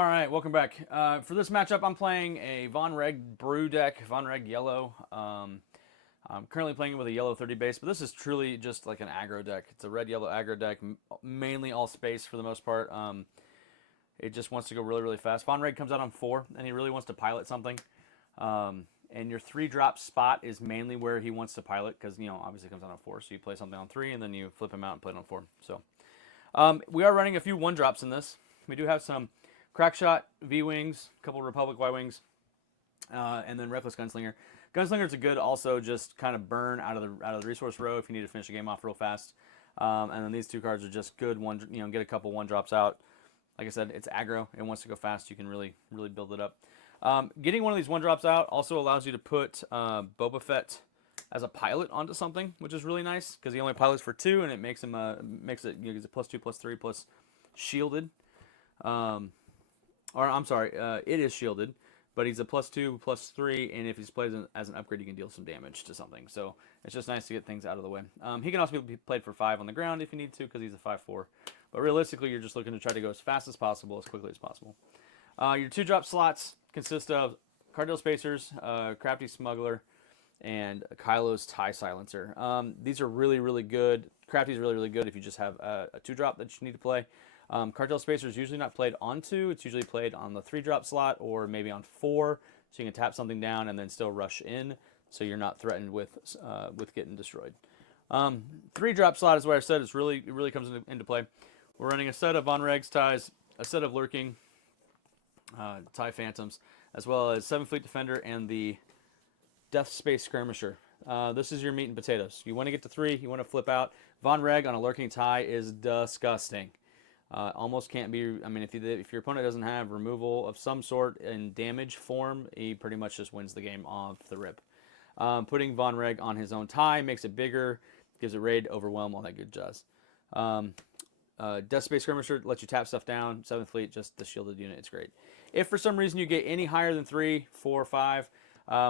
All right, welcome back. For this matchup, I'm playing a Vonreg brew deck, Vonreg yellow. I'm currently playing it with a yellow 30 base, but this is truly just like an aggro deck. It's a red-yellow aggro deck, mainly all space for the most part. It just wants to go really, really fast. Vonreg comes out on 4, and he really wants to pilot something. And your 3-drop spot is mainly where he wants to pilot, because, obviously it comes out on 4, so you play something on 3, and then you flip him out and play it on 4. So we are running a few 1-drops in this. We do have some Crackshot V-Wings, a couple Republic Y-Wings, and then Reckless Gunslinger. Gunslinger's a good also just kind of burn out of the resource row if you need to finish a game off real fast. And then these 2 cards are just good get a couple 1-drops out. Like I said, it's aggro. It wants to go fast. You can really, really build it up. Getting one of these 1-drops out also allows you to put Boba Fett as a pilot onto something, which is really nice because he only pilots for 2, and it makes him gives a +2, +3, plus shielded. Or I'm sorry, it is shielded, but he's a +2, +3, and if he's played as an upgrade, you can deal some damage to something. So it's just nice to get things out of the way. He can also be played for 5 on the ground if you need to, because he's a 5/4. But realistically, you're just looking to try to go as fast as possible, as quickly as possible. Your 2-drop slots consist of Cardinal Spacers, Crafty Smuggler, and Kylo's TIE Silencer. These are really, really good. Crafty's really, really good if you just have a 2-drop that you need to play. Cartel Spacer is usually not played on 2. It's usually played on the 3-drop slot or maybe on 4, so you can tap something down and then still rush in, so you're not threatened with getting destroyed. 3-drop slot is what I said. It really comes into play. We're running a set of Vonreg's ties, a set of lurking TIE Phantoms, as well as 7 Fleet Defender and the Death Space Skirmisher. This is your meat and potatoes. You want to get to 3. You want to flip out. Vonreg on a lurking tie is disgusting. Almost can't be. I mean, if your opponent doesn't have removal of some sort in damage form, he pretty much just wins the game off the rip. Putting Vonreg on his own tie makes it bigger, gives it raid, overwhelm, all that good jazz. Death Space Skirmisher lets you tap stuff down. 7th Fleet, just the shielded unit. It's great. If for some reason you get any higher than 3, 4, 5,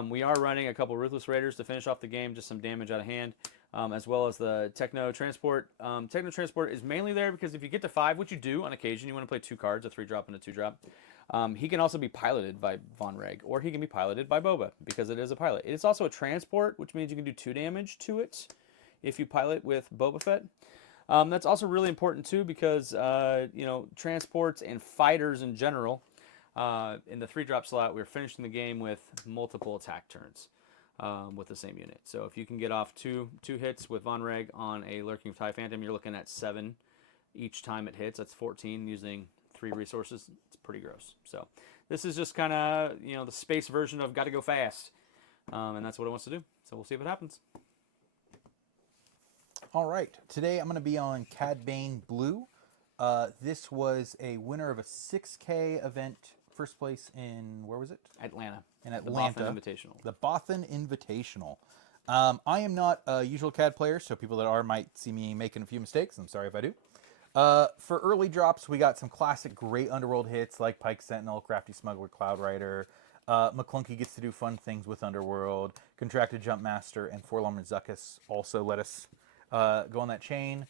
we are running a couple Ruthless Raiders to finish off the game, just some damage out of hand. As well as the Techno Transport. Techno Transport is mainly there because if you get to 5, which you do on occasion, you want to play 2 cards, a 3-drop and a 2-drop. He can also be piloted by Vonreg, or he can be piloted by Boba, because it is a pilot. It is also a transport, which means you can do 2 damage to it if you pilot with Boba Fett. That's also really important too, because transports and fighters in general, in the 3-drop slot, we're finishing the game with multiple attack turns. With the same unit. So if you can get off two hits with Vonreg on a Lurking TIE Phantom, you're looking at 7 each time it hits. That's 14 using 3 resources. It's pretty gross. So this is just kind of, the space version of gotta go fast. And that's what it wants to do. So we'll see if it happens. All right. Today I'm going to be on Bane Blue. This was a winner of a 6K event. First place in, where was it? Atlanta. In Atlanta. The Bothan Invitational. The Bothan Invitational. I am not a usual CAD player, so people that are might see me making a few mistakes. I'm sorry if I do. For early drops, we got some classic great Underworld hits like Pike Sentinel, Crafty Smuggler, Cloud Rider. McClunky gets to do fun things with Underworld. Contracted Jump Master and Forlorn Zuckuss also let us go on that chain.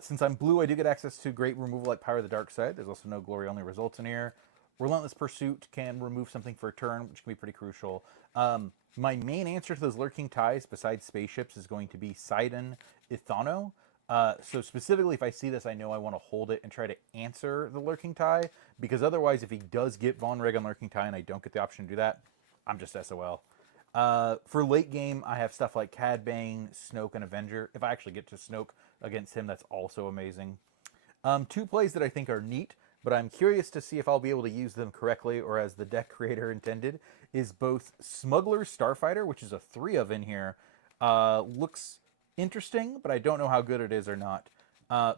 Since I'm blue, I do get access to great removal like Power of the Dark Side. There's also no glory only results in here. Relentless Pursuit can remove something for a turn, which can be pretty crucial. My main answer to those lurking ties, besides spaceships, is going to be Sidon Ithano. So specifically, if I see this, I know I want to hold it and try to answer the lurking tie, because otherwise, if he does get Vonreg on lurking tie and I don't get the option to do that, I'm just SOL. For late game, I have stuff like Cad Bane, Snoke, and Avenger. If I actually get to Snoke against him, that's also amazing. 2 plays that I think are neat, but I'm curious to see if I'll be able to use them correctly or as the deck creator intended, is both Smuggler Starfighter, which is a 3 of in here. Looks interesting, but I don't know how good it is or not.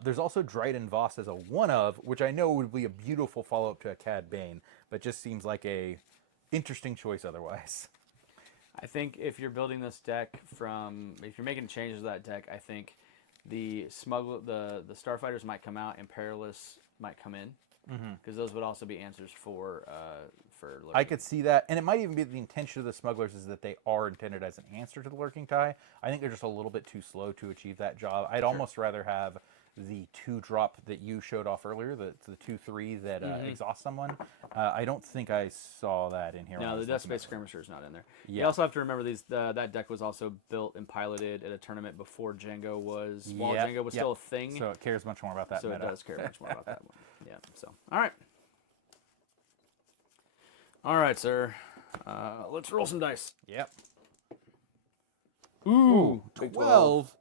There's also Dryden Voss as a 1 of, which I know would be a beautiful follow-up to a Cad Bane, but just seems like a interesting choice otherwise. I think if you're building this deck if you're making changes to that deck, I think the Starfighters might come out and Perilous might come in. Because those would also be answers for lurking. I could see that, and it might even be the intention of the smugglers is that they are intended as an answer to the lurking tie. I think they're just a little bit too slow to achieve that job. I'd almost rather have the 2-drop that you showed off earlier, the 2/3 that exhausts someone. I don't think I saw that in here. No, the Death Space Skirmisher is not in there. You also have to remember that deck was also built and piloted at a tournament before Django was, while Django was still a thing. So it cares much more about that. So meta. it does care much more about that one. Yeah. So all right. All right, sir. Let's roll some dice. Yep. Ooh, 12.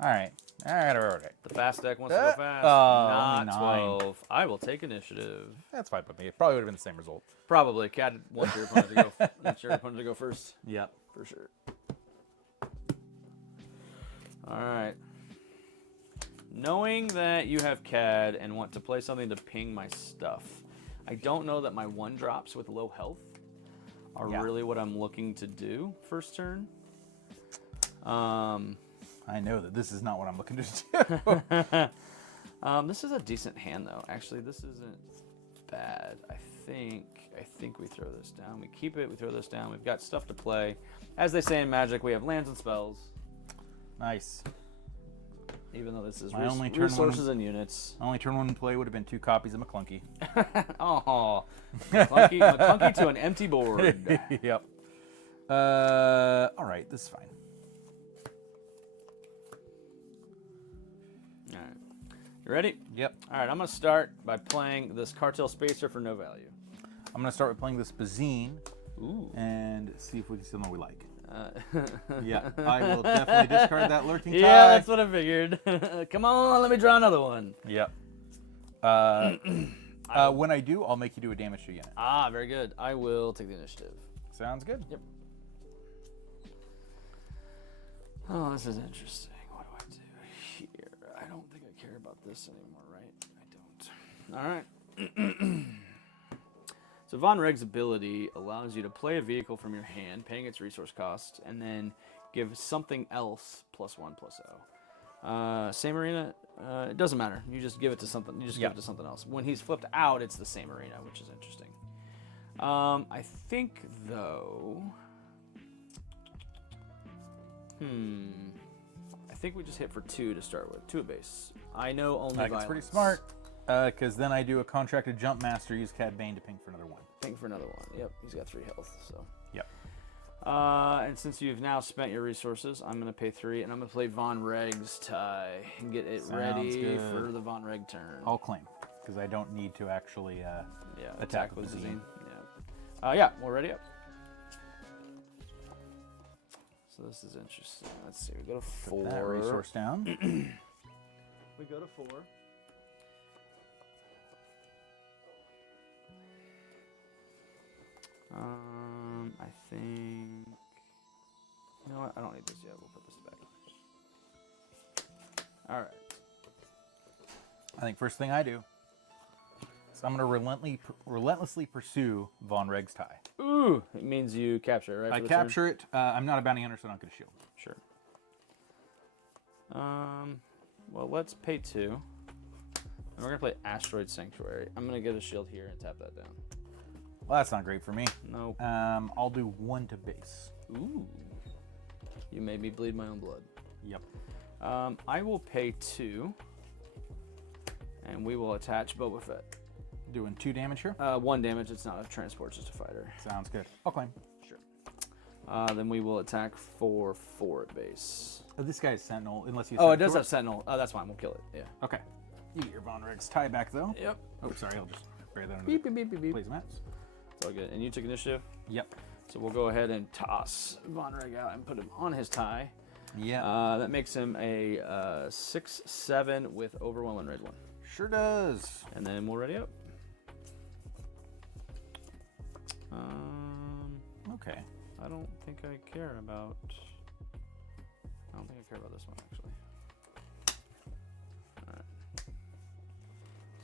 All right. The fast deck wants to go fast. Only Not 9. 12. I will take initiative. That's fine with me. It probably would have been the same result. Probably. Cat wants your opponent to go. Wants your opponent to go first. Yep. For sure. All right. Knowing that you have CAD and want to play something to ping my stuff, I don't know that my 1-drops with low health are really what I'm looking to do first turn. I know that this is not what I'm looking to do. This is a decent hand, though. Actually, this isn't bad. I think we throw this down. We keep it. We throw this down. We've got stuff to play. As they say in Magic, we have lands and spells. Nice. Even though this is My only turn resources and units. My only turn 1 play would have been 2 copies of McClunky. Oh, McClunky to an empty board. Yep. All right, this is fine. All right. You ready? Yep. All right, I'm going to start by playing this Cartel Spacer for no value. I'm going to start with playing this Bazine. Ooh. And see if we can still know what we like. Yeah, I will definitely discard that Lurking Tie. Yeah, that's what I figured. Come on, let me draw another one. Yep. When I do, I'll make you do a damage to a unit. Ah, very good. I will take the initiative. Sounds good. Yep. Oh, this is interesting. What do I do here? I don't think I care about this anymore, right? I don't. All right. So Vonreg's ability allows you to play a vehicle from your hand, paying its resource cost, and then give something else +1/+0. Same arena, it doesn't matter. You just give it to something. You just give it to something else. When he's flipped out, it's the same arena, which is interesting. I think though. I think we just hit for 2 to start with. 2 at base. I know only violence. That's pretty smart. Because then I do a contracted jump master, use Cad Bane to ping for another 1. Ping for another 1. Yep, he's got 3 health. So. Yep. And since you've now spent your resources, I'm going to pay 3, and I'm going to play Vonreg's tie and get it ready for the Vonreg turn. I'll claim, because I don't need to actually attack with Bazine. Yeah, we're ready up. So this is interesting. Let's see, we go to 4. Put that resource down. We go to 4. I think. You know what? I don't need this yet. We'll put this back. All right. I think first thing I do is I'm going to relentlessly pursue Vonreg's tie. Ooh, it means you capture it, right? I capture it. I'm not a bounty hunter, so I don't get a shield. Sure. Well, let's pay 2. And we're going to play Asteroid Sanctuary. I'm going to get a shield here and tap that down. Well, that's not great for me. Nope. I'll do 1 to base. Ooh. You made me bleed my own blood. Yep. I will pay 2. And we will attach Boba Fett. Doing 2 damage here? 1 damage. It's not a transport, just a fighter. Sounds good. I'll claim. Sure. Then we will attack for 4 at base. Oh, this guy's Sentinel, unless you. Oh, it does have Sentinel. Oh, that's fine. We'll kill it. Yeah. Okay. You get your Vonreg's tie back though. Yep. Oh, sorry. I'll just bear that under. Beep beep beep beep beep. Please, mats. It's all good. And you took initiative. Yep. So we'll go ahead and toss Vonreg out and put him on his tie. Yeah. That makes him a 6/7 with overwhelming red 1. Sure does. And then we'll ready up. Okay. I don't think I care about. I don't think I care about this one actually. All right.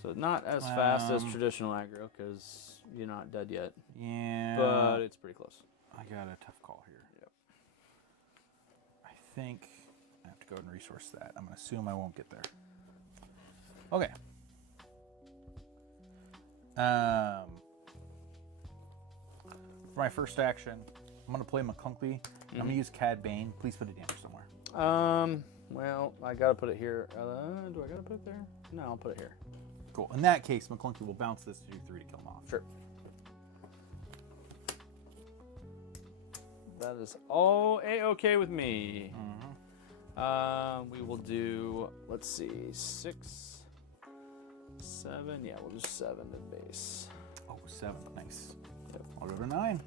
So not as fast as traditional aggro because you're not dead yet. Yeah. But it's pretty close. I got a tough call here. Yep. I think I have to go ahead and resource that. I'm gonna assume I won't get there. Okay. For my first action, I'm gonna play McClunky. I'm gonna use Cad Bane. Please put a damage somewhere. Well, I gotta put it here. Do I gotta put it there? No, I'll put it here. Cool. In that case, McClunky will bounce this to do 3 to kill him off. Sure. That is all A-okay with me. We will do, let's see, 6, 7. Yeah, we'll do 7 at base. Oh, 7. Nice. Yep. I'll go to 9.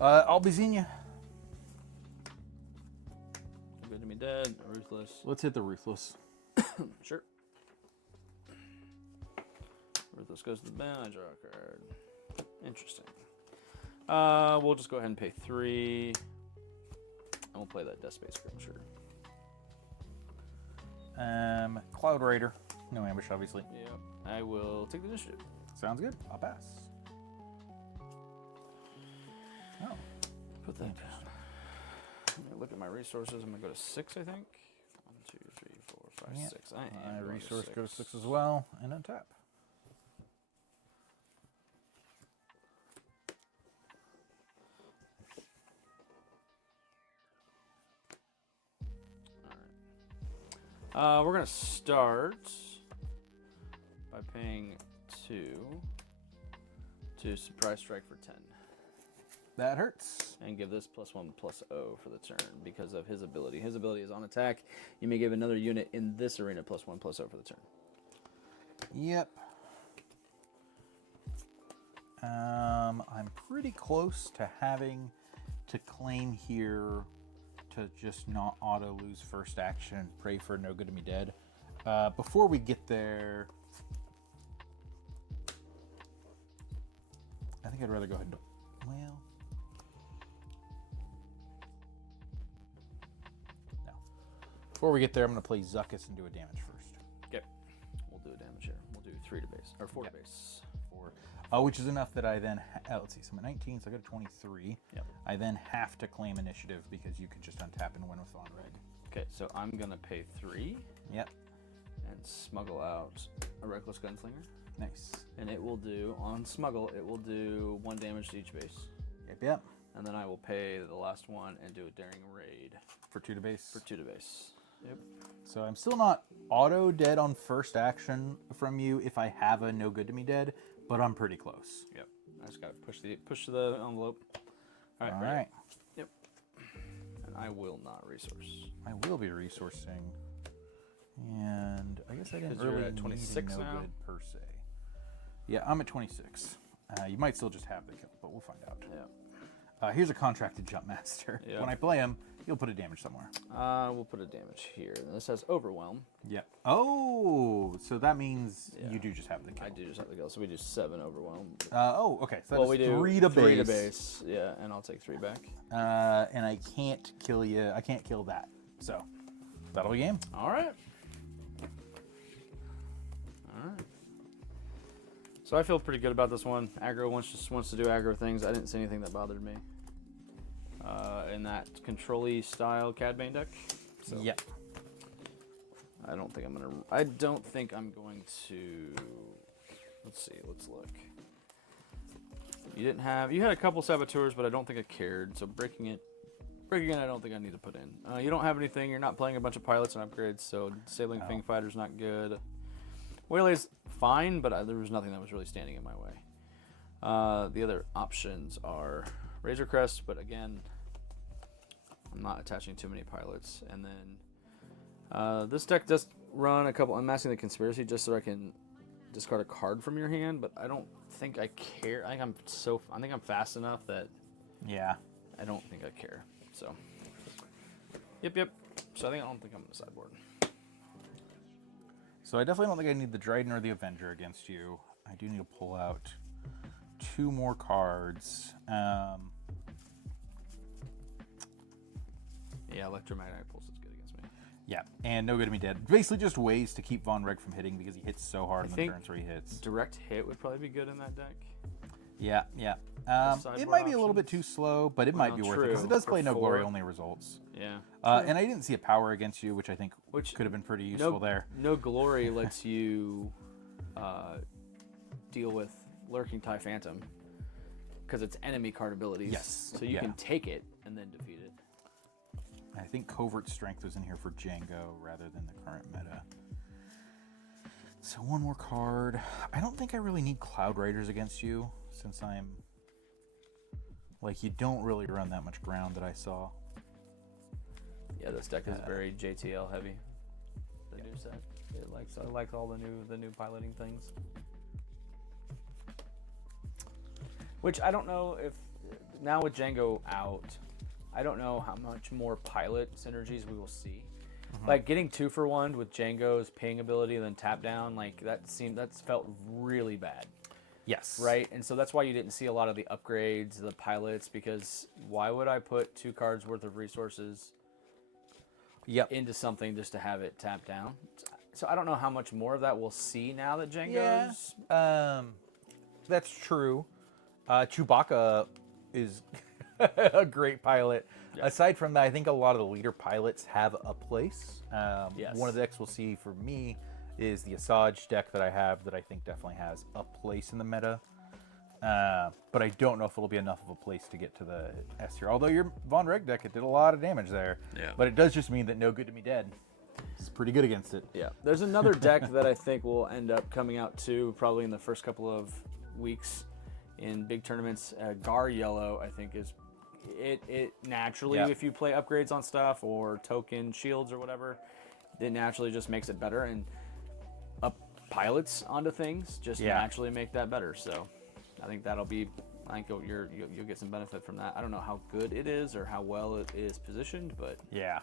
I'll be seeing you. Good to me dead. Ruthless. Let's hit the Ruthless. Sure. Ruthless goes to the bin. I draw a card. Interesting. We'll just go ahead and pay 3. And we'll play that Death Space Skirmisher. Cloud Raider. No ambush, obviously. Yep. I will take the initiative. Sounds good. I'll pass. Oh. Put that down. Let me look at my resources. I'm going to go to 6, I think. 1, 2, 3, 4, 5, 6. I am going resource to go to 6 as well, and untap. We're going to start by paying 2 to Surprise Strike for 10. That hurts. And give this +1/+0 for the turn because of his ability. His ability is on attack. You may give another unit in this arena +1/+0 for the turn. Yep. I'm pretty close to having to claim here to just not auto lose first action. Pray for no good to me dead. Before we get there, I think I'd rather go ahead and well. No. Before we get there, I'm going to play Zuckus and do a damage first. Okay. We'll do a damage here. We'll do 3 to base, or 4 to base. 4. Which is enough that I then, let's see, so I'm at 19, so I go to 23. Yep. I then have to claim initiative because you can just untap and win with Vonreg. Okay, so I'm going to pay 3. Yep. And smuggle out a Reckless Gunslinger. Nice. And it will do, on smuggle, it will do 1 damage to each base. Yep. And then I will pay the last one and do a Daring Raid. For 2 to base? For 2 to base. Yep. So I'm still not auto dead on first action from you if I have a no good to me dead, but I'm pretty close. Yep. I just got to push the envelope. All right. Yep. And I will not resource. I will be resourcing. And I guess I didn't 'Cause you're really at 26 need no now? good per se. Yeah, I'm at 26. You might still just have the kill, but we'll find out. Yeah. Here's a contracted jump master. Yep. When I play him, he'll put a damage somewhere. We'll put a damage here. And this has Overwhelm. Yeah. Oh, so that means Yeah. you do just have the kill. I do just have the kill, so we do 7 Overwhelm. Okay. So Well, that's we do 3 to base. 3 to base. Yeah, and I'll take 3 back. And I can't kill you. I can't kill that. So that'll be game. All right. All right. So I feel pretty good about this one. Aggro just wants to do aggro things. I didn't see anything that bothered me in that control-y style Cad Bane deck. So Yep. I don't think I'm going to. Let's see. Let's look. You had a couple saboteurs, but I don't think I cared. So breaking it, I don't think I need to put in. You don't have anything. You're not playing a bunch of pilots and upgrades, so Sailing Fang Fighter's not good. Waylay's fine, but there was nothing that was really standing in my way. The other options are Razor Crest, but again, I'm not attaching too many pilots. And then this deck does run a couple. I'm asking the Conspiracy just so I can discard a card from your hand, but I don't think I care. I think I'm fast enough that Yeah. I don't think I care. So, yep. So I don't think I'm on the sideboard. So I definitely don't think I need the Dryden or the Avenger against you. I do need to pull out 2 more cards. Yeah, Electromagnetic Pulse is good against me. Yeah, and no good to me dead. Basically just ways to keep Vonreg from hitting because he hits so hard in the turns where he hits. Direct hit would probably be good in that deck. Yeah. It might be a little bit too slow, but it might be worth it because it does play no glory only results. Yeah. And I didn't see a power against you, which I think could have been pretty useful there. No glory lets you deal with Lurking TIE Phantom because it's enemy card abilities. Yes. So you can take it and then defeat it. I think Covert Strength was in here for Django rather than the current meta. So one more card. I don't think I really need Cloud Raiders against you, since I'm... Like, you don't really run that much ground that I saw. Yeah, this deck is very JTL heavy. The new set. I like all the new piloting things. Which I don't know if now with Django out, I don't know how much more pilot synergies we will see. Like getting 2-for-1 with Django's ping ability and then tap down, like that's felt really bad. Yes. Right? And so that's why you didn't see a lot of the upgrades, the pilots, because why would I put 2 cards worth of resources into something just to have it tap down? So I don't know how much more of that we'll see now that Django's... Yeah, that's true. Chewbacca is a great pilot. Yeah. Aside from that, I think a lot of the leader pilots have a place. Yes. One of the decks we'll see for me is the Asajj deck that I have that I think definitely has a place in the meta. But I don't know if it'll be enough of a place to get to the S tier. Although your Vonreg deck, it did a lot of damage there. Yeah. But it does just mean that No Good to Me Dead is pretty good against it. Yeah. There's another deck that I think will end up coming out too, probably in the first couple of weeks in big tournaments. Gar Yellow, I think, is it naturally, if you play upgrades on stuff or token shields or whatever, it naturally just makes it better, and up pilots onto things just naturally make that better. So I think that'll be, I think you'll get some benefit from that. I don't know how good it is or how well it is positioned, but yeah.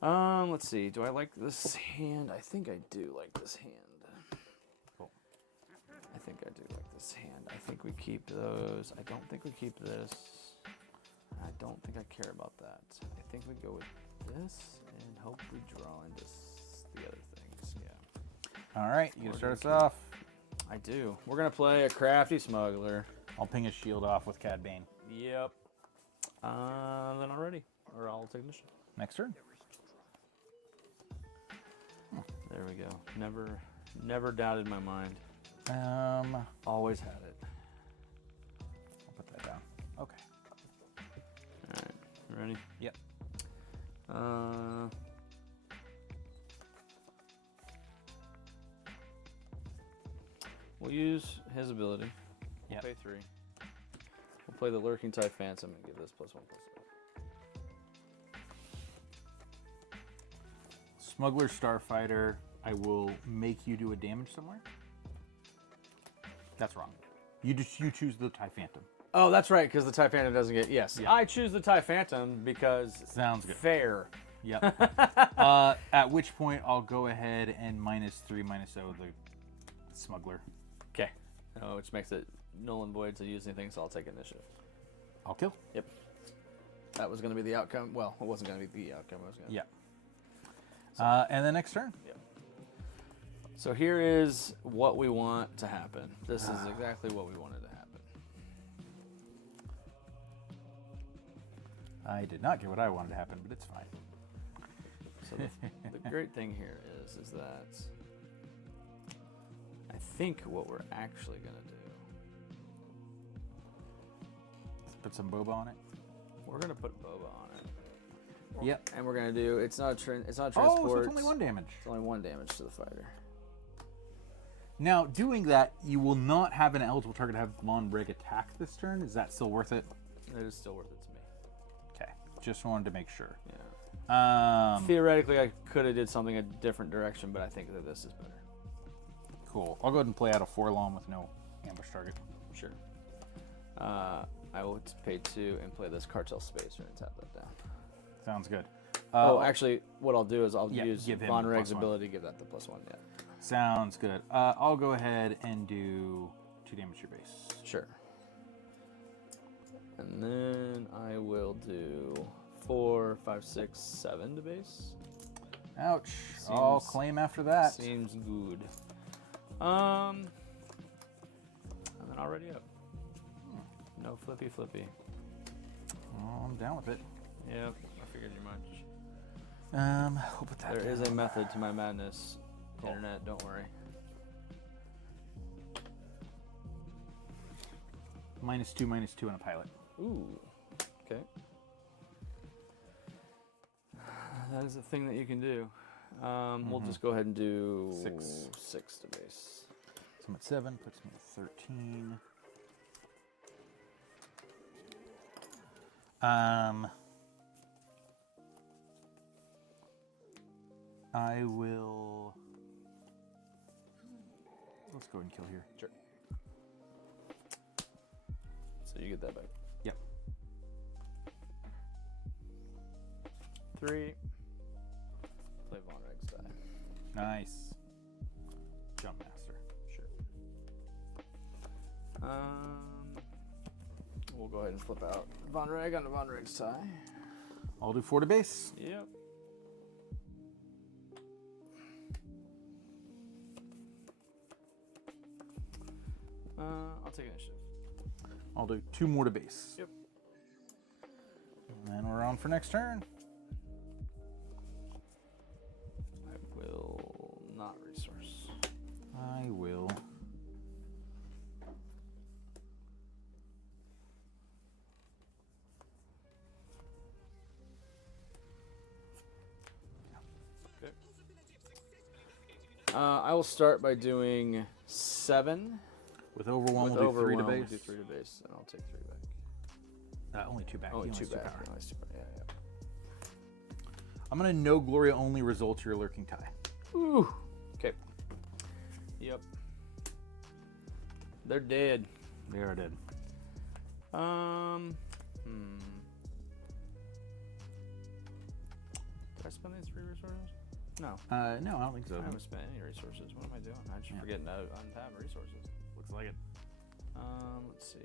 So let's see, do I like this hand? I think I do like this hand. I think I do like this hand. I think we keep those. I don't think we keep this. I don't think I care about that. I think we go with this and hope we draw into the other things. Yeah. All right, you start us off. I do. We're gonna play a Crafty Smuggler. I'll ping his shield off with Cad Bane. Yep. Then I'm ready, or I'll take initiative. Next turn. There we go. Never doubted my mind. Always had it. I'll put that down. Okay. All right. Ready? Yep. We'll use his ability. Yep. Pay 3. We'll play the Lurking Tide Phantom and give this +1/+1. Smuggler Starfighter, I will make you do a damage somewhere. That's wrong. You choose the TIE Phantom. Oh, that's right, because the TIE Phantom doesn't get... Yes, I choose the TIE Phantom because... Sounds good. Fair. Yep. At which point, I'll go ahead and -3/-0 the Smuggler. Okay. Oh, which makes it null and void to use anything, so I'll take initiative. I'll kill. Yep. That was going to be the outcome. Well, it wasn't going to be the outcome. It was going to... Yeah. So, and then next turn. Yep. So here is what we want to happen. This is exactly what we wanted to happen. I did not get what I wanted to happen, but it's fine. So the great thing here is that I think what we're actually going to do... Let's put some boba on it. We're going to put boba on it. Yep. And we're going to do... It's not a transport. Oh, so it's only 1 damage. It's only 1 damage to the fighter. Now, doing that, you will not have an eligible target have Vonreg attack this turn. Is that still worth it? It is still worth it to me. Okay. Just wanted to make sure. Yeah. Theoretically, I could have did something a different direction, but I think that this is better. Cool. I'll go ahead and play out a 4-lom with no ambush target. Sure. I will pay 2 and play this Cartel Spacer and tap that down. Sounds good. Actually, what I'll do is I'll use Vonreg's ability to give that the +1. Yeah. Sounds good. I'll go ahead and do 2 damage to your base. Sure. And then I will do 4, 5, 6, 7 to base. Ouch. I'll claim after that. Seems good. And then I'll ready up. No flippy. Oh, I'm down with it. Yep, I figured you might. We'll put that There down. is a method to my madness. Cool. Internet, don't worry. -2/-2 on a pilot. Ooh. Okay. That is a thing that you can do. We'll just go ahead and do 6 to base. So I'm at 7, puts me at 13. I will. Let's go ahead and kill here. Sure. So you get that back. Yep. 3. Play Vonreg's die. Nice. Jump master. Sure. We'll go ahead and flip out Vonreg onto Vonreg's tie. I'll do 4 to base. Yep. I'll take initiative. I'll do 2 more to base. Yep. And then we're on for next turn. I will not resource. I will. Okay. I will start by doing 7. With overwhelm, With we'll do 3 to overwhelm, base. we'll do 3 to base, and I'll take 3 back. Only 2 back. Only He 2 has 2 back. power. Only 2 back. Yeah. I'm gonna no Gloria only result your lurking tie. Ooh. Okay. Yep. They're dead. They are dead. Did I spend these 3 resources? No. No, I don't think so. I haven't spent any resources. What am I doing? I just forget to untap resources. Looks like it. Let's see.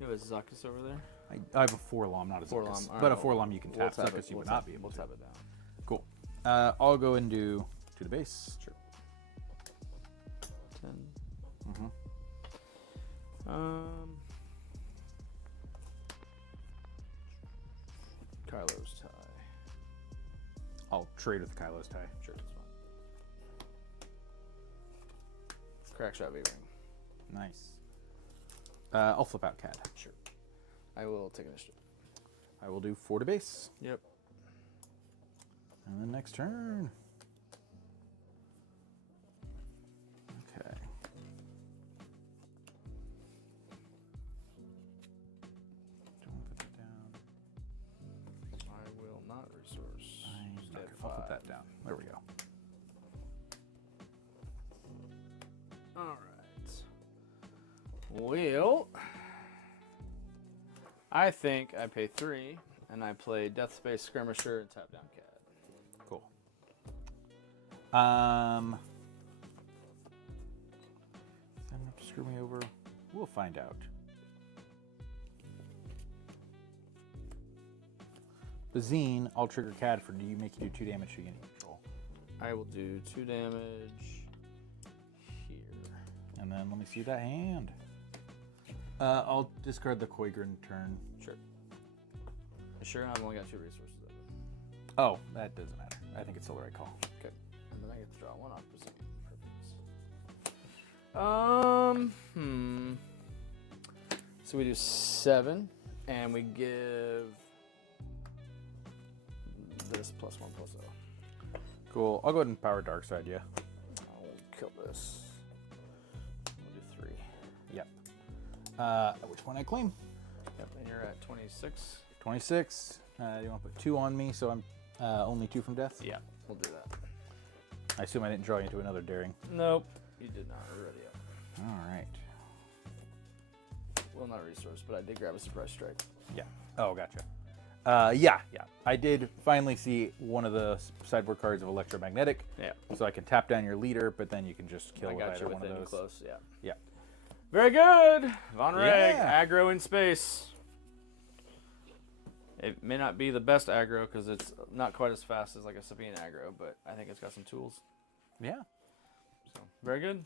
You have a Zuckus over there? I have a 4-lom, not a 4-lom. Zuckus. All But right, a 4-lom you can tap. tap Zuckus it. you We'll would tap- not be able We'll to. tap it down. Cool. I'll go and do 2 to base. Sure. 10. Mm-hmm. Kylo's tie. I'll trade with Kylo's tie. Sure, that's fine. Crackshot V-Ring. Nice. I'll flip out Cad. Sure. I will take initiative. I will do 4 to base. Yep. And then next turn. Okay. Don't put that down. I will not resource. I'm not Step gonna- I'll put 5. that down. There we go. All right. Well, I think I pay 3, and I play Death Space Skirmisher and tap down Cad. Cool. Send up to screw me over. We'll find out. Bazine, I'll trigger Cad for make you do 2 damage to any control. I will do 2 damage here. And then let me see that hand. I'll discard the Koigrin turn. Sure. Sure, I've only got 2 resources. Oh, that doesn't matter. I think it's still the right call. Okay. And then I get to draw 1 off. Perfect. So we do 7, and we give this +1/+0. Cool. I'll go ahead and power Dark Side, yeah. I'll kill this. We'll do 3. Yep. Which one I claim? Yep, and you're at 26. 26. You want to put 2 on me, so I'm only 2 from death? Yeah, we'll do that. I assume I didn't draw you into another daring. Nope, you did not. We're ready up. All right. Well, not a resource, but I did grab a surprise strike. Yeah. Oh, gotcha. Yeah. I did finally see one of the sideboard cards of Electromagnetic. Yeah. So I can tap down your leader, but then you can just kill I got either you one of within those. close, yeah. Yeah. Very good! Vonreg, Yeah. aggro in space. It may not be the best aggro because it's not quite as fast as like a Sabine aggro, but I think it's got some tools. Yeah. So very good.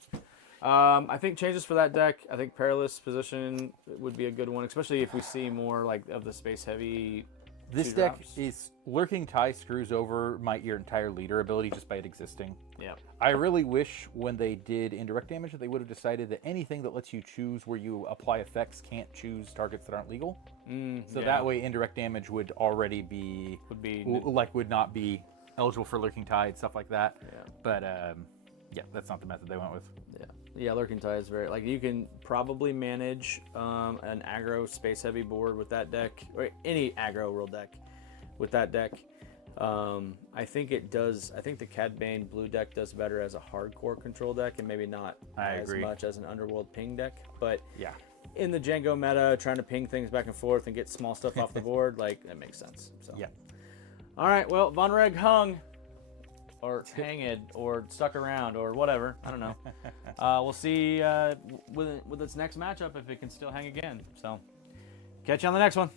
I think changes for that deck. I think Perilous Position would be a good one, especially if we see more like of the space heavy This 2 deck drops. is Lurking Tide screws over your entire leader ability just by it existing. Yeah. I really wish when they did indirect damage that they would have decided that anything that lets you choose where you apply effects can't choose targets that aren't legal. So that way indirect damage would already be would not be eligible for Lurking Tide, stuff like that. Yeah. But yeah, that's not the method they went with. Yeah, Lurking Tide is very, like, you can probably manage an aggro space heavy board with that deck, or any aggro rule deck with that deck. I think it does. I think the Cad Bane blue deck does better as a hardcore control deck, and maybe not as much as an underworld ping deck. But yeah, in the Django meta, trying to ping things back and forth and get small stuff off the board, like, that makes sense. So yeah. All right, well, Vonreg hung, or hanged, or stuck around, or whatever. I don't know. We'll see with its next matchup if it can still hang again. So catch you on the next one.